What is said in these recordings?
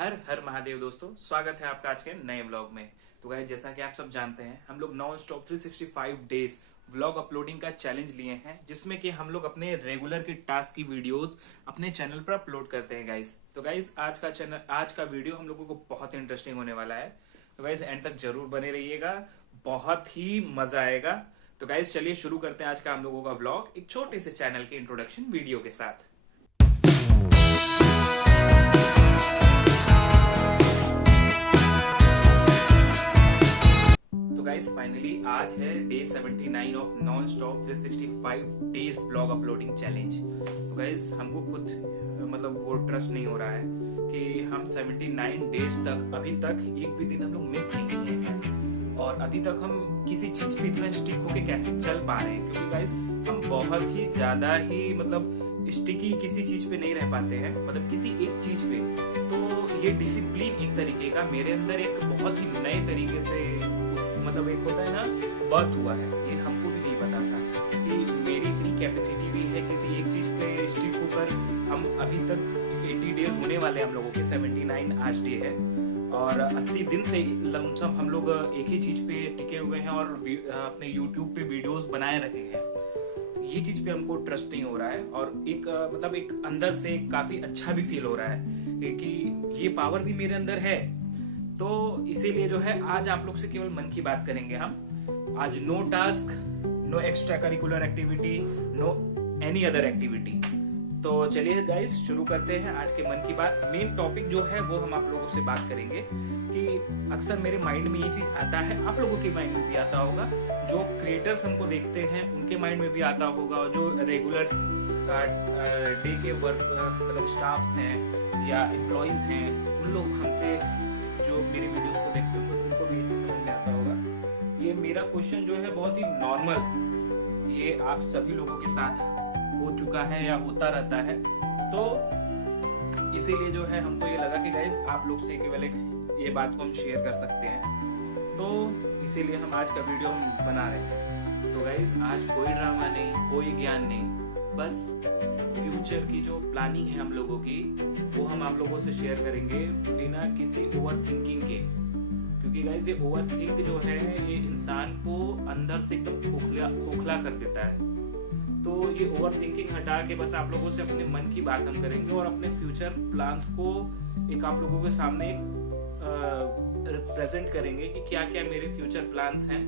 हर हर महादेव दोस्तों, स्वागत है आपका आज के नए व्लॉग में। तो गाइस, जैसा कि आप सब जानते हैं, हम लोग non stop 365 days vlog uploading का चैलेंज लिए हैं, जिसमें कि हम लोग अपने रेगुलर के टास्क की वीडियोस अपने चैनल पर अपलोड करते हैं गाइस। तो गाइस, आज का वीडियो हम लोगों को बहुत इंटरेस्टिंग होने वाला है। तो गाइस, एंड तक जरूर बने रहिएगा, बहुत ही मजा आएगा। तो गाइस, चलिए शुरू करते हैं आज का हम लोगों का व्लॉग एक छोटे से चैनल के इंट्रोडक्शन वीडियो के साथ। तो गाइस, फाइनली आज है day 79 of non stop 365 days blog uploading challenge. तो गाइस, हमको खुद वो ट्रस्ट नहीं हो रहा है कि हम 79 डेज तक अभी तक एक भी दिन हम लोग मिस नहीं किए हैं, और अभी तक हम किसी चीज पे इतना स्टिक होके कैसे चल पा रहे हैं, क्योंकि गाइस हम बहुत ही ज्यादा ही स्टिकी किसी चीज पे नहीं रह पाते हैं, किसी एक चीज पे। तो ये डिसिप्लिन एक तरीके का मेरे अंदर एक बहुत ही नए तरीके से एक होता है ना, बर्थ हुआ है। ये हमको भी नहीं पता था कि मेरी इतनी कैपेसिटी भी है किसी एक चीज पे स्टिक होकर। हम अभी तक 80 डेज होने वाले हैं, हम लोगों के 79 आज डे है, और 80 दिन से लमसम हम लोग एक ही चीज पे टिके हुए हैं और अपने YouTube पे वीडियोस बनाए रहे हैं। ये चीज पे हमको ट्रस्ट नहीं हो रहा है, और एक अंदर से काफी अच्छा भी फील हो रहा है कि ये पावर भी मेरे अंदर है। तो इसीलिए जो है आज आप लोग से केवल मन की बात करेंगे हम। आज no task, no extracurricular activity, no any other activity. तो चलिए गाइस, शुरू करते हैं आज के मन की बात। मेन टॉपिक जो है वो हम आप लोगों से बात करेंगे कि अक्सर मेरे माइंड में ये चीज आता है, आप लोगों के माइंड में भी आता होगा, जो क्रिएटर्स हमको देखते हैं उनके माइंड में भी आता होगा, और जो रेगुलर डे के वर्क स्टाफ्स हैं या एम्प्लॉइज हैं, उन लोग हमसे जो मेरी वीडियोस को देखते होंगे तो उनको भी ये चीज समझ में आता होगा। ये मेरा क्वेश्चन जो है बहुत ही नॉर्मल, ये आप सभी लोगों के साथ हो चुका है या होता रहता है। तो इसीलिए जो है हमको ये लगा कि गाइस आप लोग से केवल एक ये बात को हम शेयर कर सकते हैं। तो इसीलिए हम आज का वीडियो हम बना रहे हैं। तो गाइस, आज कोई ड्रामा नहीं, कोई ज्ञान नहीं, बस फ्यूचर की जो प्लानिंग है हम लोगों की, वो हम आप लोगों से शेयर करेंगे बिना किसी ओवर थिंकिंग के। क्योंकि गाइस, ये ओवर थिंक जो है ये इंसान को अंदर से एकदम खोखला कर देता है। तो ये ओवर थिंकिंग हटा के बस आप लोगों से अपने मन की बात हम करेंगे, और अपने फ्यूचर प्लान्स को एक आप लोगों के सामने प्रेजेंट करेंगे कि क्या क्या मेरे फ्यूचर प्लान्स हैं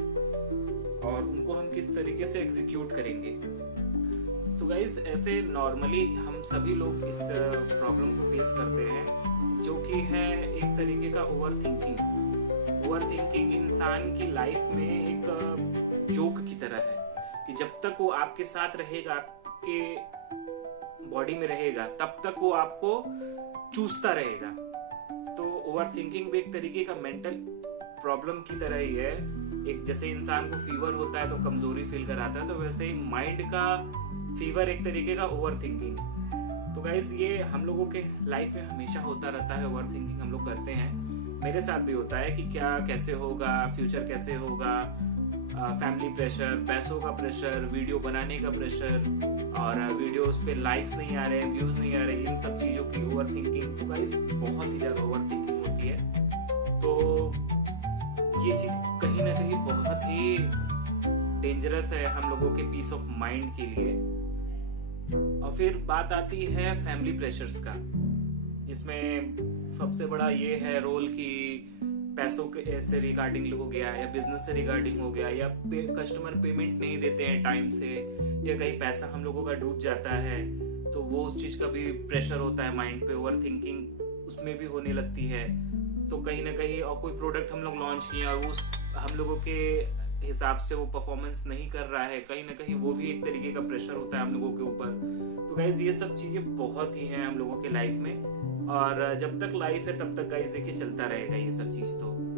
और उनको हम किस तरीके से एग्जीक्यूट करेंगे। तो गाइस, ऐसे नॉर्मली हम सभी लोग इस प्रॉब्लम को फेस करते हैं, जो कि है एक तरीके का ओवर थिंकिंग। ओवर थिंकिंग इंसान की लाइफ में एक जोक की तरह है कि जब तक वो आपके साथ रहेगा, आपके बॉडी में रहेगा, तब तक वो आपको चूसता रहेगा। तो ओवर थिंकिंग भी एक तरीके का मेंटल प्रॉब्लम की तरह ही है। एक जैसे इंसान को फीवर होता है तो कमजोरी फील कराता है, तो वैसे ही माइंड का फीवर एक तरीके का ओवर थिंकिंग। तो गाइस, ये हम लोगों के लाइफ में हमेशा होता रहता है, ओवर थिंकिंग हम लोग करते हैं। मेरे साथ भी होता है कि क्या कैसे होगा, फ्यूचर कैसे होगा, फैमिली प्रेशर, पैसों का प्रेशर, वीडियो बनाने का प्रेशर, और वीडियोस पे लाइक्स नहीं आ रहे, व्यूज नहीं आ रहे, इन सब चीज़ों की ओवर थिंकिंग। तो गाइस, बहुत ही ज़्यादा ओवर थिंकिंग होती है। तो ये चीज़ कहीं ना कहीं बहुत ही डेंजरस है हम लोगों के पीस ऑफ माइंड के लिए। और फिर बात आती है फैमिली प्रेशर्स का, जिसमें सबसे बड़ा ये है रोल कि पैसों के से रिगार्डिंग हो गया, या बिजनेस से रिगार्डिंग हो गया, या कस्टमर पेमेंट नहीं देते हैं टाइम से, या कहीं पैसा हम लोगों का डूब जाता है, तो वो उस चीज का भी प्रेशर होता है माइंड पे। ओवर थिंकिंग उसमें भी होने लगती है। तो कहीं ना कहीं और कोई प्रोडक्ट हम लोग लॉन्च किया और उस हम लोगों के हिसाब से वो परफॉर्मेंस नहीं कर रहा है, कहीं ना कहीं वो भी एक तरीके का प्रेशर होता है हम लोगों के ऊपर। तो गाइज, ये सब चीजें बहुत ही हैं हम लोगों के लाइफ में, और जब तक लाइफ है तब तक गाइज देखिए चलता रहेगा ये सब चीज।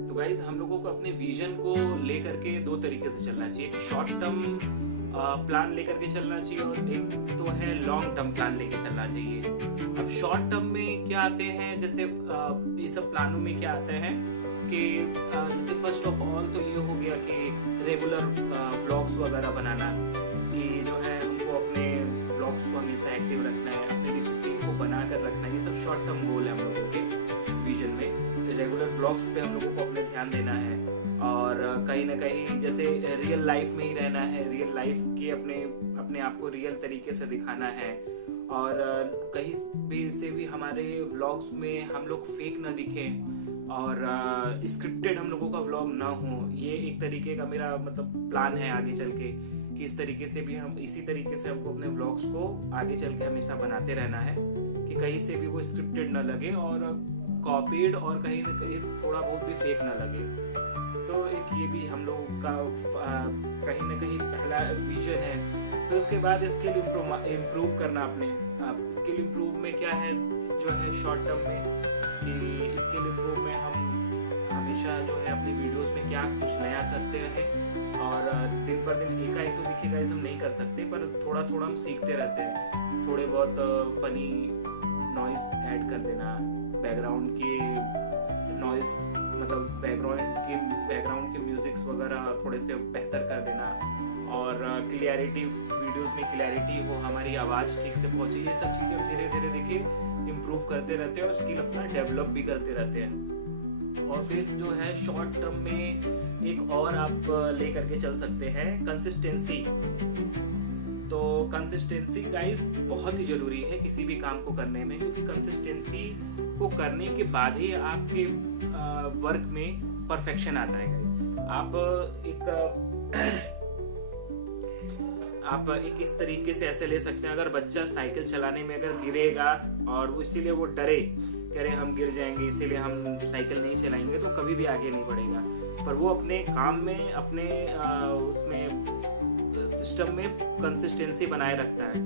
तो गाइज, हम लोगों को अपने विजन को लेकर के दो तरीके से चलना चाहिए। एक शॉर्ट टर्म प्लान लेकर के चलना चाहिए, और एक तो है लॉन्ग टर्म प्लान लेके चलना चाहिए। अब शॉर्ट टर्म में क्या आते हैं, जैसे ये सब प्लानों में क्या आते हैं कि जैसे फर्स्ट ऑफ ऑल तो ये हो गया कि रेगुलर व्लॉग्स वगैरह बनाना, कि जो है हमको अपने व्लॉग्स को हमेशा एक्टिव रखना है, अपने डिसिप्लिन को बना कर रखना है। ये सब शॉर्ट टर्म गोल है हम लोगों के विजन व्लॉग्स पे हम लोगों को अपने ध्यान देना है, और कहीं ना कहीं जैसे रियल लाइफ में ही रहना है, रियल लाइफ के अपने आप को रियल तरीके से दिखाना है, और कहीं भी से भी हमारे व्लॉग्स में हम लोग फेक ना दिखें और स्क्रिप्टेड हम लोगों का व्लॉग ना हो। ये एक तरीके का मेरा मतलब प्लान है आगे चल के, कि इस तरीके से भी हम इसी तरीके से हमको अपने व्लॉग्स को आगे चल के हमेशा बनाते रहना है, कि कहीं से भी वो स्क्रिप्टेड ना लगे और कॉपीड और कहीं ना कहीं थोड़ा बहुत भी फेक ना लगे। तो एक ये भी हम लोग का कहीं ना कहीं पहला विजन है। फिर उसके बाद स्किल इम्प्रूव करना अपने आप। स्किल इम्प्रूव में क्या है जो है शॉर्ट टर्म में, कि स्किल इम्प्रूव में हम हमेशा जो है अपनी वीडियोस में क्या कुछ नया करते रहें, और दिन पर दिन एकाएक तो दिखेगा इसे हम नहीं कर सकते, पर थोड़ा थोड़ा हम सीखते रहते हैं। थोड़े बहुत फनी नॉइस ऐड कर देना, बैकग्राउंड के नॉइस मतलब बैकग्राउंड के म्यूजिक्स वगैरह थोड़े से बेहतर कर देना, और क्लियरिटी वीडियोस में क्लियरिटी हो, हमारी आवाज़ ठीक से पहुंचे, ये सब चीज़ें हम धीरे धीरे देखिए इम्प्रूव करते रहते हैं और स्किल अपना डेवलप भी करते रहते हैं। और फिर जो है शॉर्ट टर्म में एक और आप ले करके चल सकते हैं कंसिस्टेंसी। तो कंसिस्टेंसी गाइस बहुत ही ज़रूरी है किसी भी काम को करने में, क्योंकि कंसिस्टेंसी को करने के बाद ही आपके वर्क में परफेक्शन आता है गाइस। आप एक इस तरीके से ऐसे ले सकते हैं, अगर बच्चा साइकिल चलाने में अगर गिरेगा और वो इसीलिए वो डरे, कह रहे हम गिर जाएंगे इसीलिए हम साइकिल नहीं चलाएंगे, तो कभी भी आगे नहीं बढ़ेगा। पर वो अपने काम में अपने उसमें सिस्टम में कंसिस्टेंसी बनाए रखता है,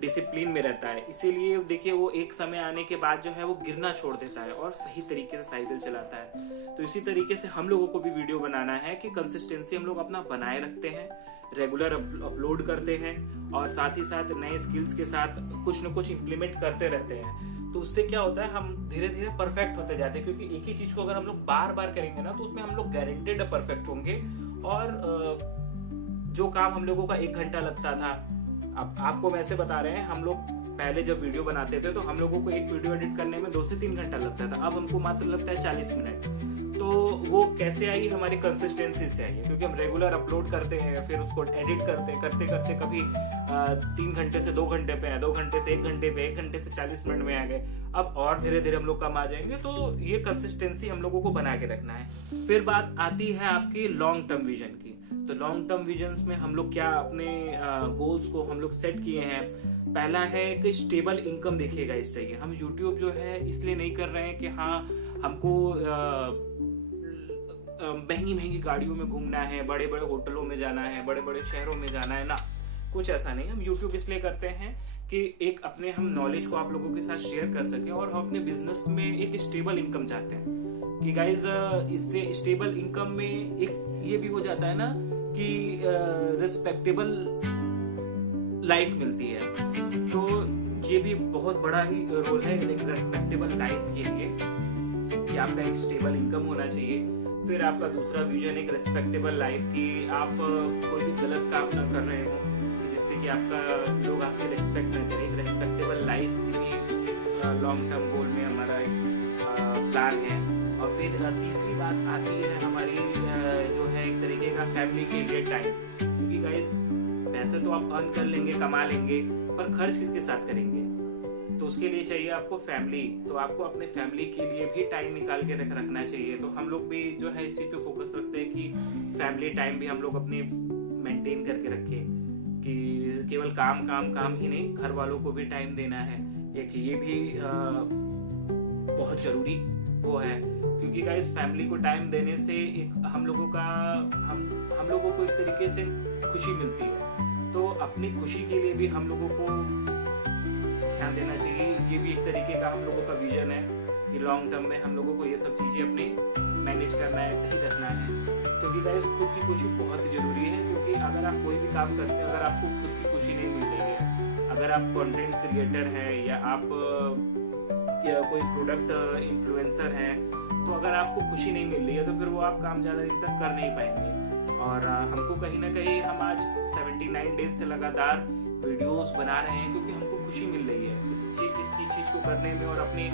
डिसिप्लिन में रहता है, इसीलिए देखिए वो एक समय आने के बाद जो है वो गिरना छोड़ देता है और सही तरीके से साइकिल चलाता है। तो इसी तरीके से हम लोगों को भी वीडियो बनाना है कि कंसिस्टेंसी हम लोग अपना बनाए रखते हैं, रेगुलर अपलोड करते हैं, और साथ ही साथ नए स्किल्स के साथ कुछ न कुछ इम्प्लीमेंट करते रहते हैं। तो उससे क्या होता है, हम धीरे धीरे परफेक्ट होते जाते हैं, क्योंकि एक ही चीज को अगर हम लोग बार बार करेंगे ना तो उसमें हम लोग गारंटेड परफेक्ट होंगे। और जो काम हम लोगों का 1 घंटा लगता था, अब आपको वैसे बता रहे हैं, हम लोग पहले जब वीडियो बनाते थे तो हम लोगों को एक वीडियो एडिट करने में 2 से 3 घंटा लगता था, अब हमको मात्र लगता है 40 मिनट। तो वो कैसे आई, हमारी कंसिस्टेंसी से आई है, क्योंकि हम रेगुलर अपलोड करते हैं, फिर उसको एडिट करते करते कभी 3 घंटे से 2 घंटे पे है, 2 घंटे से 1 घंटे पे, 1 घंटे से 40 मिनट में आ गए, अब और धीरे धीरे हम लोग कम आ जाएंगे। तो ये कंसिस्टेंसी हम लोगों को बना के रखना है। फिर बात आती है आपकी लॉन्ग टर्म विजन की। तो लॉन्ग टर्म विजन्स में हम लोग क्या अपने गोल्स को हम लोग सेट किए हैं। पहला है कि स्टेबल इनकम देखिएगा इससे। हम यूट्यूब जो है इसलिए नहीं कर रहे हैं कि हाँ हमको महंगी महंगी गाड़ियों में घूमना है, बड़े बड़े होटलों में जाना है, बड़े बड़े शहरों में जाना है, ना, कुछ ऐसा नहीं। हम यूट्यूब इसलिए करते हैं कि एक अपने हम नॉलेज को आप लोगों के साथ शेयर कर सकें, और हम अपने बिजनेस में एक स्टेबल इनकम चाहते हैं कि गाइज इससे स्टेबल इनकम में एक ये भी हो जाता है ना कि रिस्पेक्टेबल लाइफ मिलती है। तो ये भी बहुत बड़ा ही रोल है एक रिस्पेक्टेबल लाइफ के लिए कि आपका एक स्टेबल इनकम होना चाहिए। फिर आपका दूसरा विजन एक रिस्पेक्टेबल लाइफ की आप कोई भी गलत काम ना कर रहे हो जिससे कि आपका लोग आपकी रिस्पेक्ट न करें। एक रिस्पेक्टेबल लाइफ की भी लॉन्ग टर्म गोल में हमारा एक प्लान है। और फिर तीसरी बात आती है हमारी जो है एक तरीके का फैमिली के लिए टाइम, क्योंकि गाइस पैसे तो आप अर्न कर लेंगे, कमा लेंगे, पर खर्च किसके साथ करेंगे? तो उसके लिए चाहिए आपको फैमिली। तो आपको अपने फैमिली के लिए भी टाइम निकाल के रखना चाहिए। तो हम लोग भी जो है इस चीज़ पे फोकस रखते हैं कि फैमिली टाइम भी हम लोग अपने मेंटेन करके रखें, कि केवल काम काम काम ही नहीं, घर वालों को भी टाइम देना है। एक ये भी बहुत ज़रूरी वो है, क्योंकि गाइस फैमिली को टाइम देने से एक हम लोगों को एक तरीके से खुशी मिलती है। तो अपनी खुशी के लिए भी हम लोगों को ध्यान देना चाहिए। ये भी एक तरीके का हम लोगों का विजन है कि लॉन्ग टर्म में हम लोगों को ये सब चीज़ें अपने मैनेज करना है, सही रखना है। क्योंकि गाइस खुद की खुशी बहुत ही ज़रूरी है, क्योंकि अगर आप कोई भी काम करते हैं, अगर आपको खुद की खुशी नहीं मिल रही है, अगर आप कंटेंट क्रिएटर हैं या आप कोई प्रोडक्ट इन्फ्लुएंसर हैं, तो अगर आपको खुशी नहीं मिल रही है तो फिर वो आप काम ज़्यादा दिन तक कर नहीं पाएंगे। और हमको कहीं ना कहीं हम आज 79 डेज से लगातार वीडियोस बना रहे हैं क्योंकि हमको खुशी मिल रही है इसकी चीज़ को करने में और अपने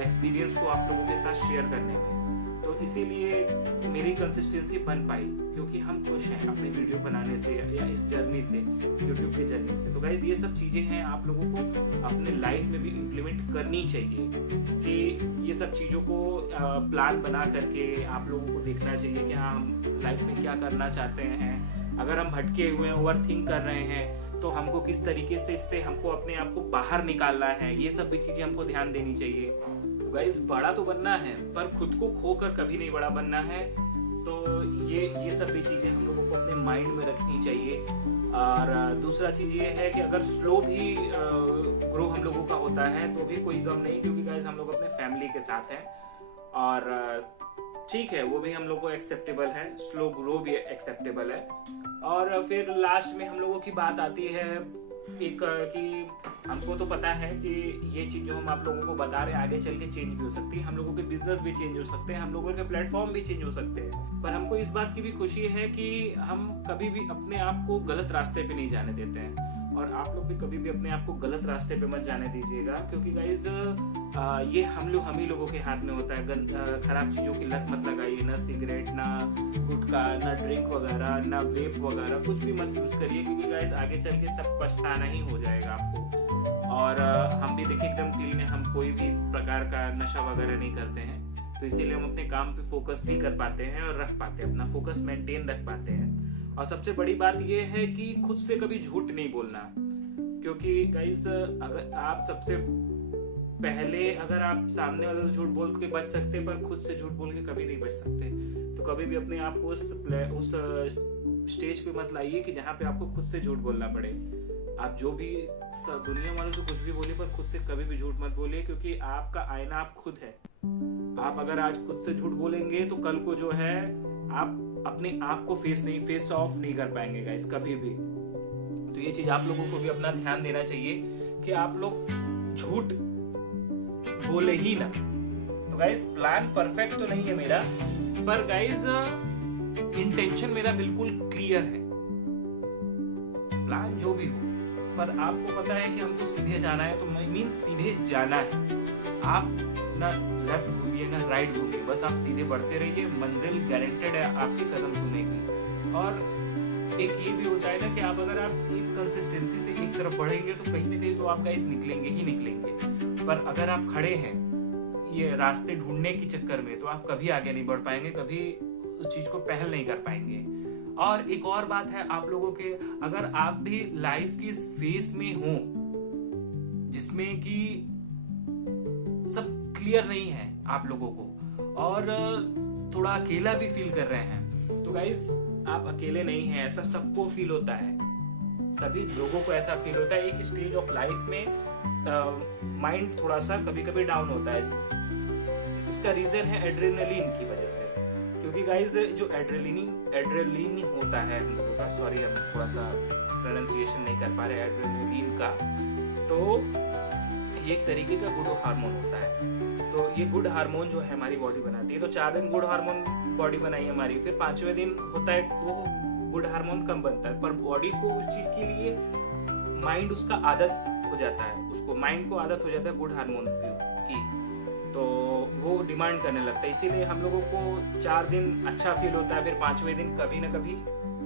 एक्सपीरियंस को आप लोगों के साथ शेयर करने में। तो इसीलिए मेरी कंसिस्टेंसी बन पाई, क्योंकि हम खुश हैं अपने वीडियो बनाने से या इस जर्नी से, यूट्यूब के जर्नी से। तो गाइज ये सब चीज़ें हैं आप लोगों को अपने लाइफ में भी इम्प्लीमेंट करनी चाहिए, कि ये सब चीज़ों को प्लान बना करके आप लोगों को देखना चाहिए कि हाँ हम लाइफ में क्या करना चाहते हैं। अगर हम भटके हुए हैं, ओवर थिंक कर रहे हैं, तो हमको किस तरीके से इससे हमको अपने आप को बाहर निकालना है, ये सब भी चीज़ें हमको ध्यान देनी चाहिए। तो गाइज बड़ा तो बनना है, पर खुद को खोकर कभी नहीं बड़ा बनना है। तो ये सब भी चीज़ें हम लोगों को अपने माइंड में रखनी चाहिए। और दूसरा चीज़ ये है कि अगर स्लो भी ग्रो हम लोगों का होता है तो भी कोई गम नहीं, क्योंकि गाइज हम लोग अपने फैमिली के साथ हैं और ठीक है, वो भी हम लोग को एक्सेप्टेबल है, स्लो ग्रो भी एक्सेप्टेबल है। और फिर लास्ट में हम लोगों की बात आती है एक कि हमको तो पता है कि ये चीज़ जो हम आप लोगों को बता रहे हैं आगे चल के चेंज भी हो सकती है, हम लोगों के बिजनेस भी चेंज हो सकते हैं, हम लोगों के प्लेटफॉर्म भी चेंज हो सकते हैं। पर हमको इस बात की भी खुशी है कि हम कभी भी अपने आप को गलत रास्ते पे नहीं जाने देते हैं, और आप लोग भी कभी भी अपने आप को गलत रास्ते पे मत जाने दीजिएगा, क्योंकि गाइज ये हम ही लोगों के हाथ में होता है। खराब चीज़ों की लत मत लगाइए, ना सिगरेट, ना गुटखा, ना ड्रिंक वगैरह, ना वेप वगैरह, कुछ भी मत यूज़ करिए, क्योंकि गाइज आगे चल के सब पछताना ही हो जाएगा आपको। और हम भी देखिए एकदम क्लीन है, हम कोई भी प्रकार का नशा वगैरह नहीं करते हैं, तो इसीलिए हम अपने काम पे फोकस भी कर पाते हैं और रख पाते हैं, अपना फोकस मेंटेन रख पाते हैं। और सबसे बड़ी बात यह है कि खुद से कभी झूठ नहीं बोलना, क्योंकि गाइस अगर आप सबसे पहले अगर आप सामने वाले से झूठ बोल के बच सकते हैं, पर खुद से झूठ बोल के कभी नहीं बच सकते। तो कभी भी अपने आप को उस स्टेज पे मत लाइए कि जहाँ पे आपको खुद से झूठ बोलना पड़े। आप जो भी दुनिया वालों से कुछ भी बोलिए, पर खुद से कभी भी झूठ मत बोलिए, क्योंकि आपका आईना आप खुद है। आप अगर आज खुद से झूठ बोलेंगे तो कल को जो है आप अपने आप को फेस ऑफ नहीं कर पाएंगे गाइस, कभी भी। तो ये चीज आप लोगों को भी अपना ध्यान देना चाहिए कि आप लोग झूठ बोले ही ना। तो गाइस प्लान परफेक्ट तो नहीं है मेरा, पर गाइस इंटेंशन मेरा बिल्कुल क्लियर है। प्लान जो भी हो, पर आपको पता है कि हमको सीधे जाना है, तो मीन सीधे जाना है। आप ना लेफ्ट घूमिए ना राइट घूमिए, बस आप सीधे बढ़ते रहिए, मंजिल गारंटेड है आपके कदम चूमेगी। और एक ये भी होता है ना कि आप अगर आप एक कंसिस्टेंसी से एक तरफ बढ़ेंगे तो कहीं ना कहीं तो आप गाइस निकलेंगे ही निकलेंगे। पर अगर आप खड़े हैं ये रास्ते ढूंढने के चक्कर में, तो आप कभी आगे नहीं बढ़ पाएंगे, कभी उस चीज को पहल नहीं कर पाएंगे। और एक और बात है आप लोगों के, अगर आप भी लाइफ की इस फेज में हो जिसमें कि सब क्लियर नहीं है आप लोगों को, और थोड़ा अकेला भी फील कर रहे हैं, तो गाइस आप अकेले नहीं हैं, ऐसा सबको फील होता है, सभी लोगों को ऐसा फील होता है। एक स्टेज ऑफ लाइफ में माइंड थोड़ा सा कभी कभी डाउन होता है। इसका रीजन है एड्रेनलिन की वजह से, क्योंकि गाइस जो एड्रेनलिन होता है हम लोगों का, सॉरी हम थोड़ा सा प्रोनाउंसिएशन नहीं कर पा रहे एड्रेनलिन का, तो ये एक तरीके का गुड हार्मोन होता है। तो ये गुड हार्मोन जो है हमारी बॉडी बनाती है। तो 4 दिन गुड हार्मोन बॉडी बनाई हमारी, फिर 5वें दिन होता है वो गुड हार्मोन कम बनता है, पर बॉडी को उस चीज के लिए माइंड उसका आदत हो जाता है, उसको माइंड को आदत हो जाता है गुड हार्मोन्स की, तो वो डिमांड करने लगता है। इसीलिए हम लोगों को 4 दिन अच्छा फील होता है, फिर 5वें दिन कभी ना कभी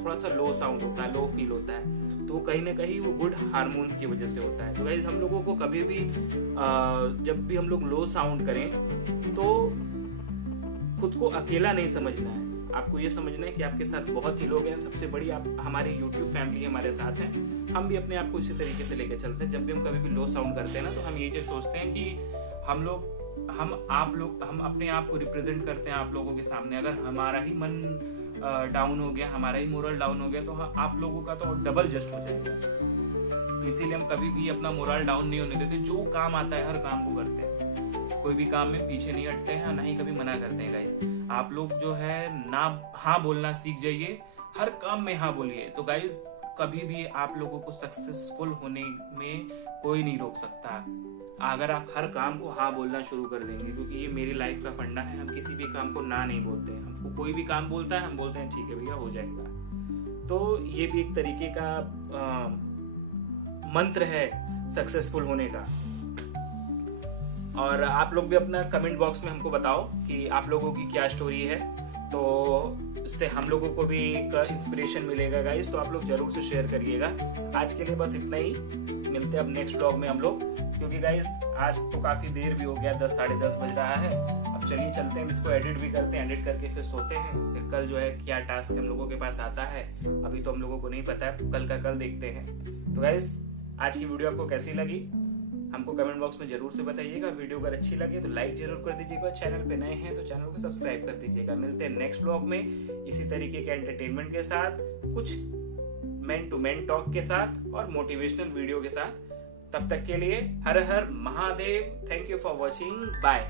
थोड़ा सा लो साउंड होता है, लो फील होता है, तो कहीं ना कहीं वो गुड हार्मोन्स की वजह से होता है। तो गाइस हम लोगों को कभी भी जब भी हम लोग लो साउंड करें तो खुद को अकेला नहीं समझना है, आपको ये समझना है कि आपके साथ बहुत ही लोग हैं। सबसे बड़ी आप हमारी YouTube फैमिली हमारे साथ है, हम भी अपने आप को इसी तरीके से लेकर चलते हैं। जब भी हम कभी भी लो साउंड करते हैं ना, तो हम ये चीज सोचते हैं कि हम अपने आप को रिप्रेजेंट करते हैं आप लोगों के सामने। अगर हमारा ही मन डाउन हो गया, हमारा ही मोरल डाउन हो गया, तो आप लोगों का तो डबल जस्ट हो जाएगा। तो इसीलिए हम कभी भी अपना मोरल डाउन नहीं होने देते, जो काम आता है हर काम को करते हैं, कोई भी काम में पीछे नहीं हटते हैं, ना ही कभी मना करते हैं। गाइस आप लोग जो है ना हाँ बोलना सीख जाइए, हर काम में हाँ बोलिए। तो गाइस कभी भी आप लोगों को सक्सेसफुल होने में कोई नहीं रोक सकता, अगर आप हर काम को हाँ बोलना शुरू कर देंगे। क्योंकि ये मेरी लाइफ का फंडा है, हम किसी भी काम को ना नहीं बोलते हैं। हमको कोई भी काम बोलता है हम बोलते हैं ठीक है भैया हो जाएगा। तो ये भी एक तरीके का मंत्र है सक्सेसफुल होने का। और आप लोग भी अपना कमेंट बॉक्स में हमको बताओ कि आप लोगों की क्या स्टोरी है, तो इससे हम लोगों को भी एक इंस्पिरेशन मिलेगा गाइस। तो आप लोग जरूर से शेयर करिएगा। आज के लिए बस इतना ही, मिलते हैं अब नेक्स्ट ब्लॉग में हम लोग, क्योंकि गाइस आज तो काफ़ी देर भी हो गया, 10 साढ़े 10 बज रहा है। अब चलिए चलते हैं, इसको एडिट भी करते हैं, एडिट करके फिर सोते हैं। फिर कल जो है क्या टास्क हम लोगों के पास आता है अभी तो हम लोगों को नहीं पता है, कल का कल देखते हैं। तो गाइस आज की वीडियो आपको कैसी लगी हमको कमेंट बॉक्स में जरूर से बताइएगा। वीडियो अगर अच्छी लगे तो लाइक जरूर कर दीजिएगा, चैनल पे नए हैं तो चैनल को सब्सक्राइब कर दीजिएगा। मिलते हैं नेक्स्ट ब्लॉग में इसी तरीके के एंटरटेनमेंट के साथ, कुछ मैन टू मैन टॉक के साथ और मोटिवेशनल वीडियो के साथ। तब तक के लिए हर हर Mahadev. Thank you for watching, bye.